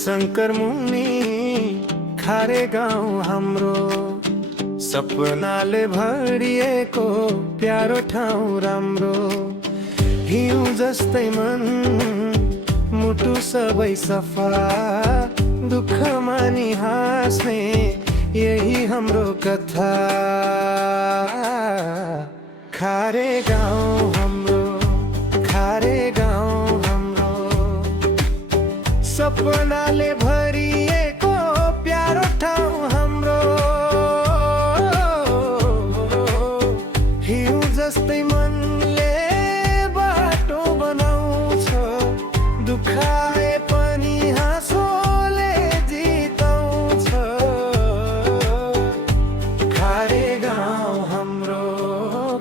शंकर मुनि खारे गाउँ हाम्रो, सपनाले भरिएको प्यारो ठाउँ राम्रो। हिउँ जस्तै मन मुटु सबै सफा, दुःखमा नि हाँस्ने यही हाम्रो कथा। खारे गाउँ हाम्रो, खारे गाउँ हाम्रो, सपनाले भरिएको प्यारो ठाउँ हाम्रो। हिउँ जस्तै मनले बाटो बनाउँछ, दुखाए पनि हाँसोले जिताउँछ। खारे गाउँ हाम्रो,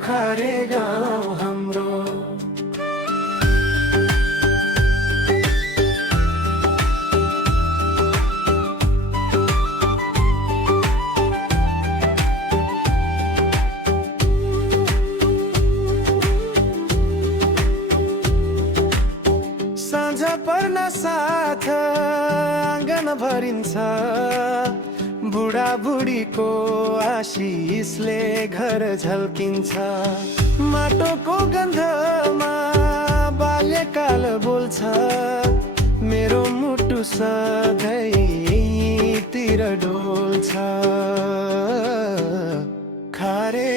खारे गाउँ हाम्रो। साँझ पर्न साथ आँगन भरिन्छ, बुढाबुढीको आशिषले घर झल्किन्छ। माटोको गन्धमा बाल्यकाल बोल्छ, मेरो मुटु सधैँतिर डोल्छ। खारे